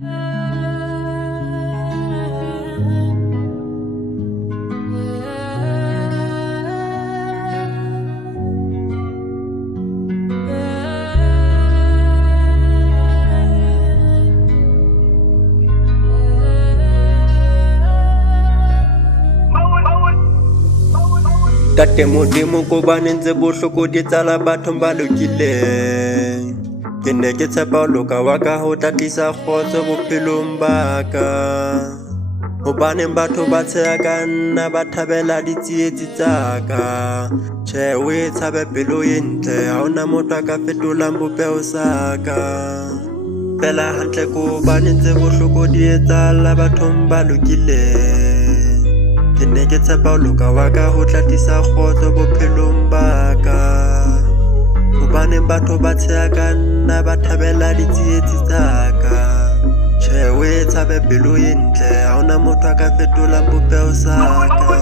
Tate Modimo ko bane ntse bohloko di tsala bathong ba lokileng. Ke ne ke tshepa ho loka wa ka ho tatisa kgotso bophelong ba ka. Hobaneng batho ba tsheha ka nna ba thabela ditsietsi tsa ka. Tjhe o e tshabe pelo e ntle, ha hona motho a ka fetolang bopeho sa ka. Fela hantle ko bane ntse bohloko di etsahala bathong ba lokileng. Ke ne ke tshepa ho loka wa ka ho tlatisa kgotso bophelong ba ka. Hobaneng batho ba tsheha ka nna ba thabela ditsietsi tsa ka. Tjhe o e tshabe pelo e ntle, ha hona motho a ka fetolang bopeho sa ka.